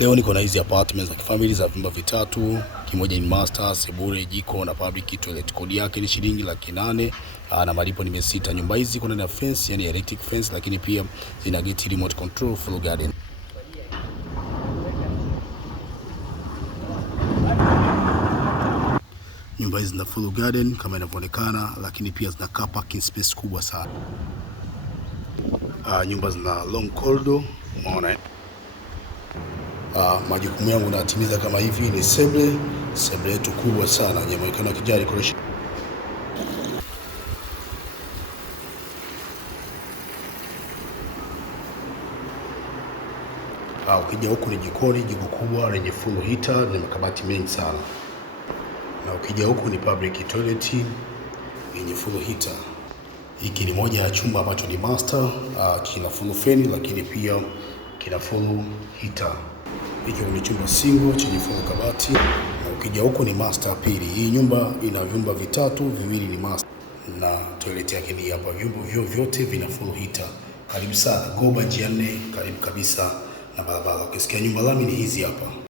Leo niko na hizi apartments za kifamily za vyumba vitatu, kimoja ni master, sebule, jiko na public toilet. Kodi yake ni shilingi 800,000 na malipo ni 600. Nyumba hizi kuna na fence, yani electric fence, lakini pia zina gate remote control, full garden. Nyumba hizi zina full garden kama inavyoonekana, lakini pia zina car parking space kubwa sana. Nyumba zina long corridor, umeona. Majukumu yangu natimiza kama hivi. Ni sebule yetu kubwa sana yenye muonekano wa kijani decoration. Ukija huku ni jikoni, jiko kubwa lenye full heater na makabati mengi sana. Na ukija huku ni public toilet yenye full heater. Hiki ni moja ya chumba ambacho ni master, kina full fan lakini pia kina full heater. Hiki ni chumba single chenye full kabati. Na ukija huku ni master pili. Hii nyumba ina vyumba vitatu, viwili ni master na toilet yake ni hapa. Vyombo vyote vina full heater. Karibu sana Goba G4, karibu kabisa na barabara. Ukisikia nyumba lami ni hizi hapa.